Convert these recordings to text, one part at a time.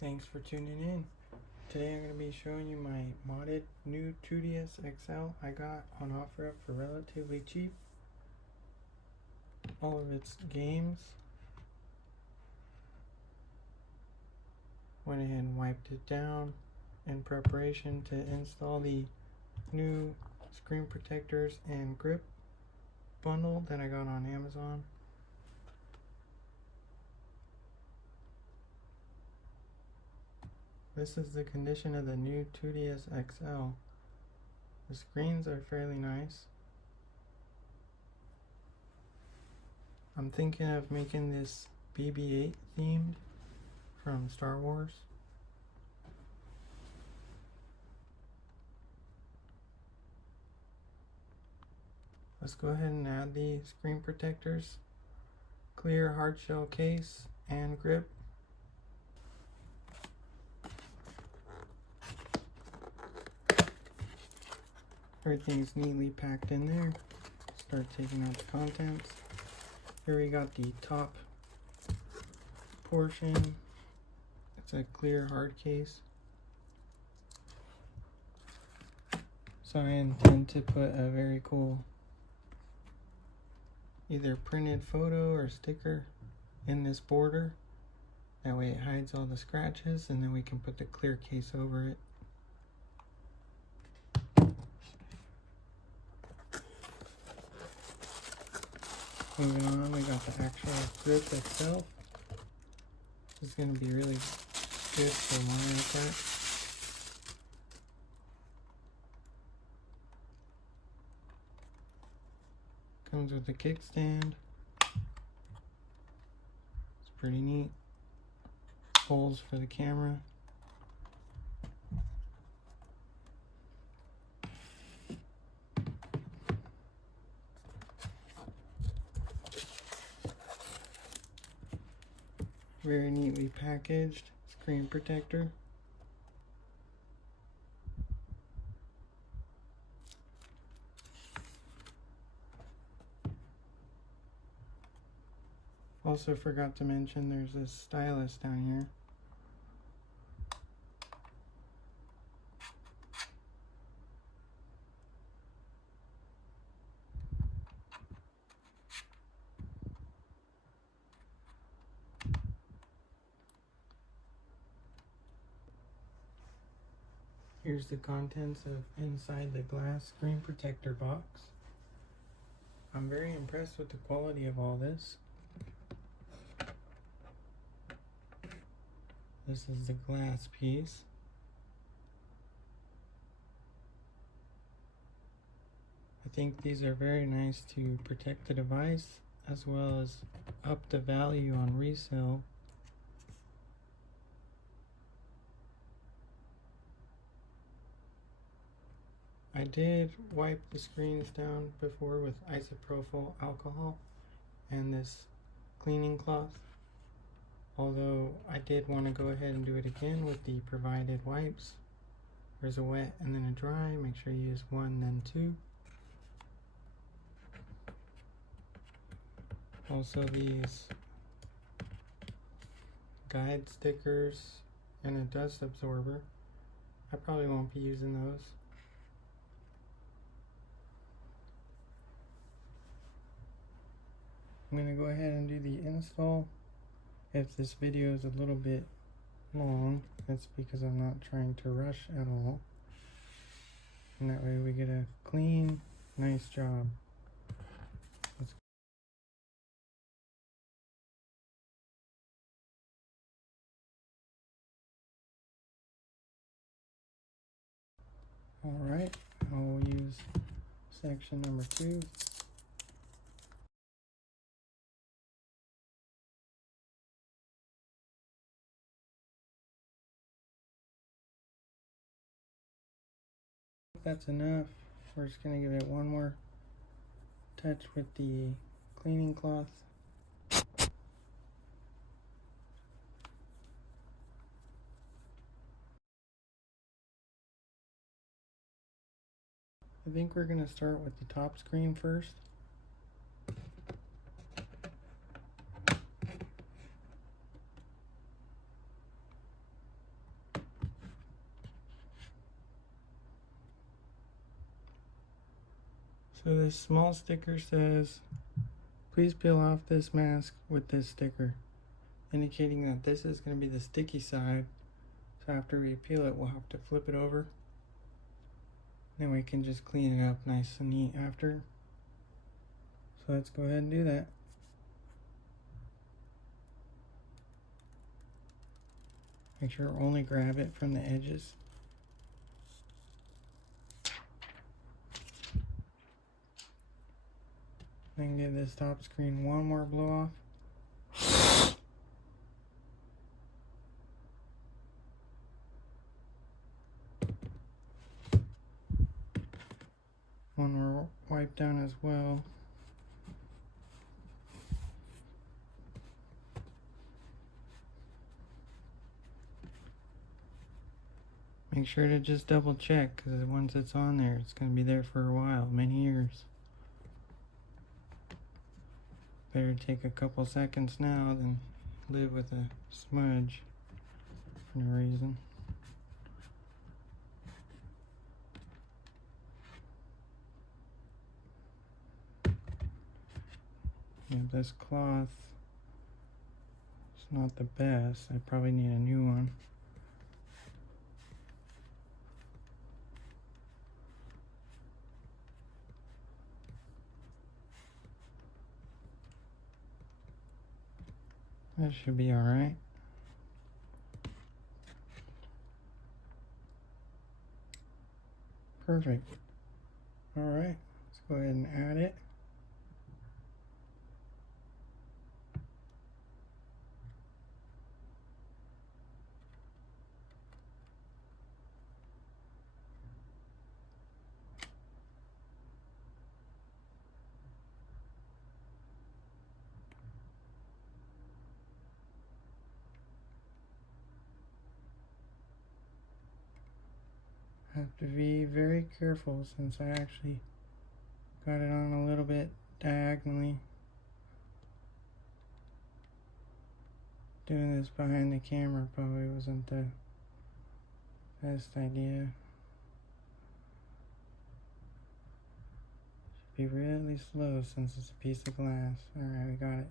Thanks for tuning in. Today I'm going to be showing you my modded new 2DS XL I got on OfferUp for relatively cheap. All of its games. Went ahead and wiped it down in preparation to install the new screen protectors and grip bundle that I got on Amazon. This is the condition of the new 2DS XL. The screens are fairly nice. I'm thinking of making this BB-8 themed from Star Wars. Let's go ahead and add the screen protectors, clear hard shell case, and grip. Everything's neatly packed in there. Start taking out the contents. Here we got the top portion. It's a clear hard case. So I intend to put a very cool either printed photo or sticker in this border. That way it hides all the scratches, and then we can put the clear case over it. Moving on, we got the actual grip itself. This is going to be really good for Mario Kart. Comes with a kickstand. It's pretty neat. Holes for the camera. Very neatly packaged screen protector. Also forgot to mention there's this stylus down here. Here's the contents of inside the glass screen protector box. I'm very impressed with the quality of all this. This is the glass piece. I think these are very nice to protect the device as well as up the value on resale. I did wipe the screens down before with isopropyl alcohol and this cleaning cloth. Although I did want to go ahead and do it again with the provided wipes. There's a wet and then a dry. Make sure you use one, then two. Also these guide stickers and a dust absorber. I probably won't be using those. I'm going to go ahead and do the install. If this video is a little bit long, that's because I'm not trying to rush at all. And that way we get a clean, nice job. Alright, I'll use section number 2. That's enough. We're just going to give it one more touch with the cleaning cloth. I think we're going to start with the top screen first. So this small sticker says, please peel off this mask with this sticker, indicating that this is going to be the sticky side. So after we peel it, we'll have to flip it over. Then we can just clean it up nice and neat after. So let's go ahead and do that. Make sure only grab it from the edges. Then give this top screen one more blow off. One more wipe down as well. Make sure to just double check, because once it's on there, it's going to be there for a while, many years. Better take a couple seconds now than live with a smudge for no reason. Yeah, this cloth is not the best. I probably need a new one. That should be alright. Perfect. Alright, let's go ahead and add it. Have to be very careful since I actually got it on a little bit diagonally. Doing this behind the camera probably wasn't the best idea. Should be really slow since it's a piece of glass. Alright, we got it.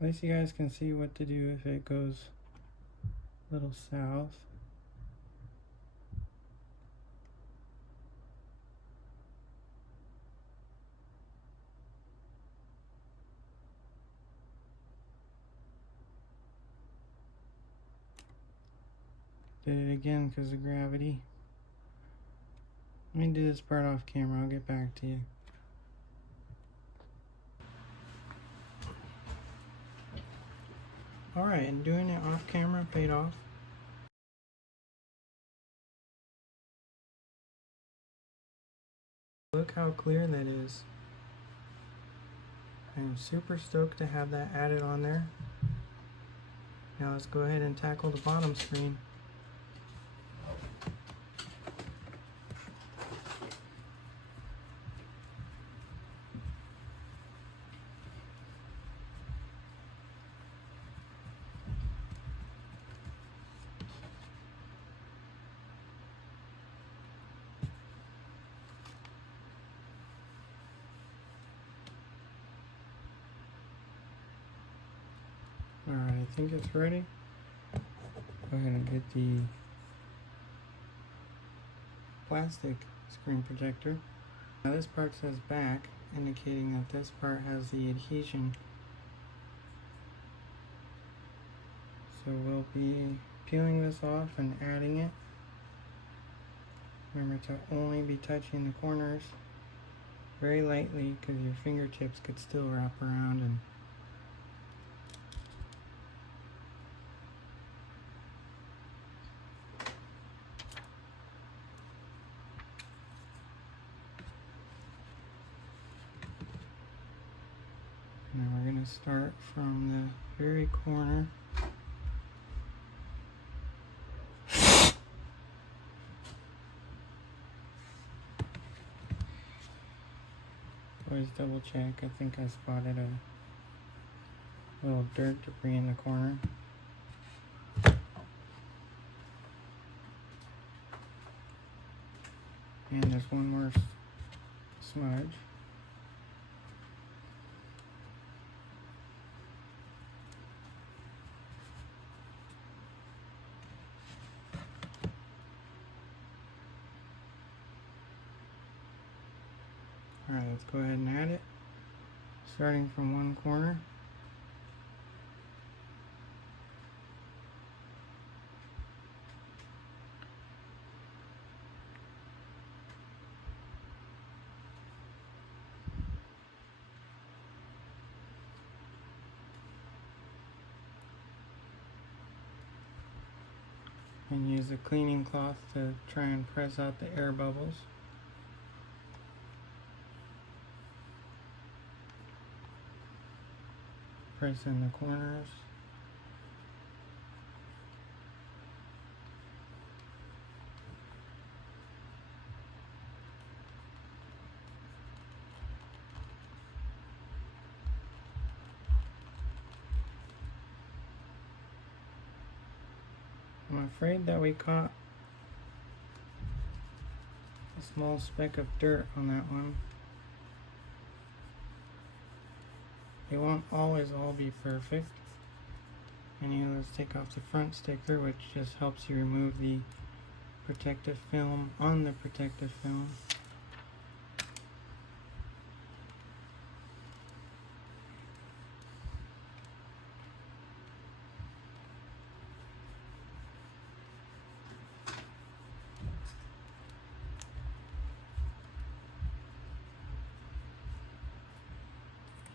At least you guys can see what to do if it goes a little south. Did it again because of gravity. Let me do this part off camera, I'll get back to you. Alright, and doing it off camera paid off. Look how clear that is. I'm super stoked to have that added on there. Now let's go ahead and tackle the bottom screen. Alright, I think it's ready. Go ahead and get the plastic screen protector. Now this part says back, indicating that this part has the adhesion. So we'll be peeling this off and adding it. Remember to only be touching the corners very lightly, because your fingertips could still wrap around and now we're going to start from the very corner. Always double check. I think I spotted a little dirt debris in the corner. And there's one more smudge. Alright, let's go ahead and add it. Starting from one corner. And use a cleaning cloth to try and press out the air bubbles. Press in the corners. I'm afraid that we caught a small speck of dirt on that one. It won't always all be perfect. And let's take off the front sticker, which just helps you remove the protective film on the protective film.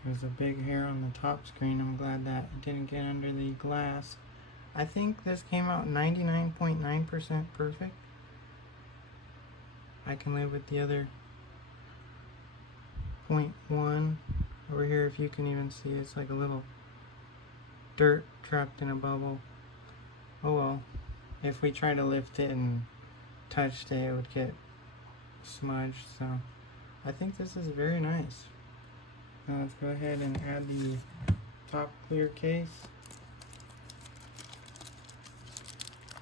There's a big hair on the top screen. I'm glad that it didn't get under the glass. I think this came out 99.9% perfect. I can live with the other 0.1 over here. If you can even see, it's like a little dirt trapped in a bubble. Oh well. If we try to lift it and touched it, it would get smudged. So I think this is very nice. Now let's go ahead and add the top clear case.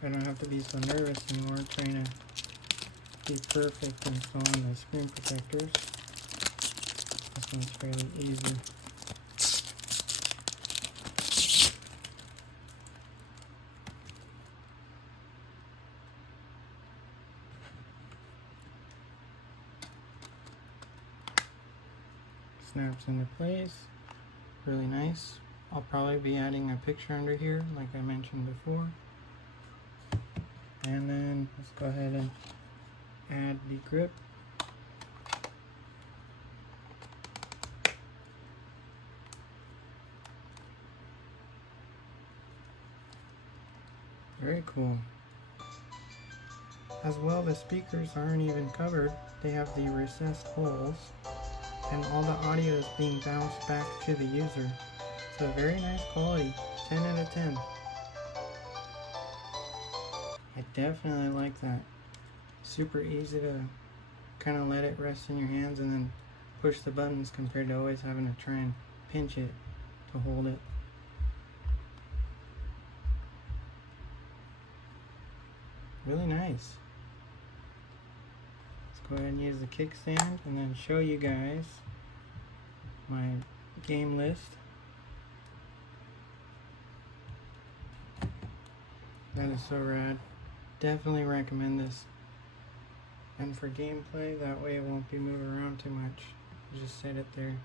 I don't have to be so nervous anymore trying to be perfect installing the screen protectors. This one's fairly easy. Snaps into place, really nice. I'll probably be adding a picture under here like I mentioned before. And then let's go ahead and add the grip. Very cool. As well, the speakers aren't even covered. They have the recessed holes, and all the audio is being bounced back to the user. So very nice quality, 10 out of 10. I definitely like that. Super easy to kind of let it rest in your hands and then push the buttons compared to always having to try and pinch it to hold it. Really nice. Let's go ahead and use the kickstand and then show you guys my game list. That is so rad. Definitely recommend this. And for gameplay, that way it won't be moving around too much. You just set it there.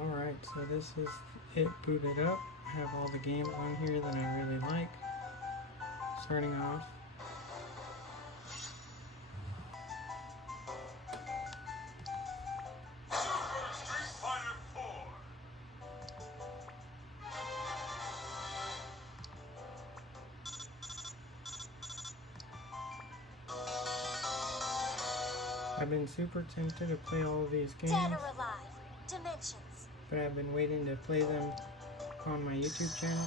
Alright, so this is it booted up. I have all the games on here that I really like. Starting off, I've been super tempted to play all of these games, Dead or alive. Dimensions. but I've been waiting to play them on my YouTube channel.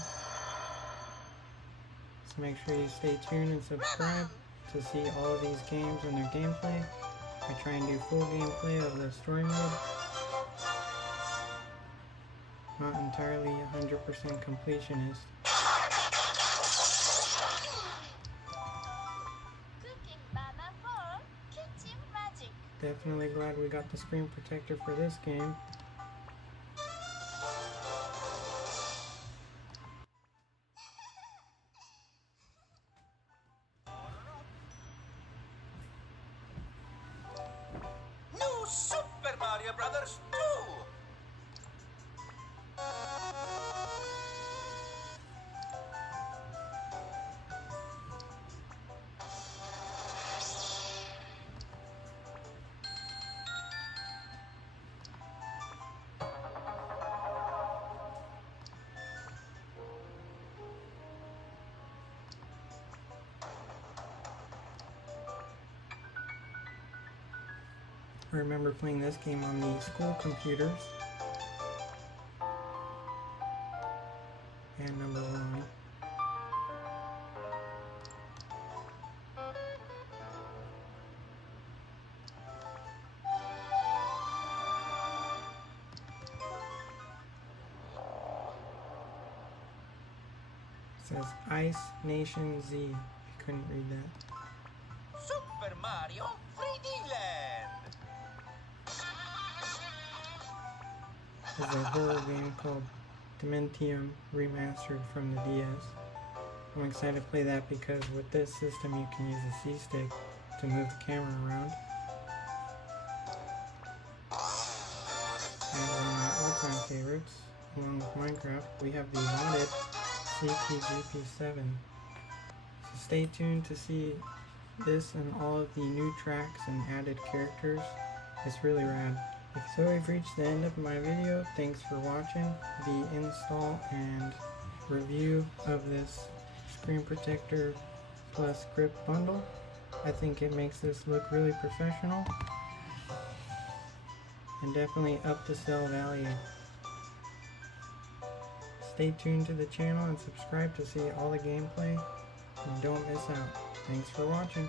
So make sure you stay tuned and subscribe to see all of these games and their gameplay. I try and do full gameplay of the story mode. not entirely 100% completionist. Cooking Mama for Kitchen Magic. Definitely glad we got the screen protector for this game. New Super Mario Brothers 2! I remember playing this game on the school computers. And number one. It says Ice Nation Z, if you couldn't read that. Super Mario 3D Land! This is a horror game called Dementium Remastered from the DS. I'm excited to play that because with this system you can use a C-stick to move the camera around. And one of my all-time favorites, along with Minecraft, we have the modded CTGP7. So stay tuned to see this and all of the new tracks and added characters. It's really rad. So we've reached the end of my video. Thanks for watching the install and review of this screen protector plus grip bundle. I think it makes this look really professional and definitely up the sell value. Stay tuned to the channel and subscribe to see all the gameplay and don't miss out. Thanks for watching.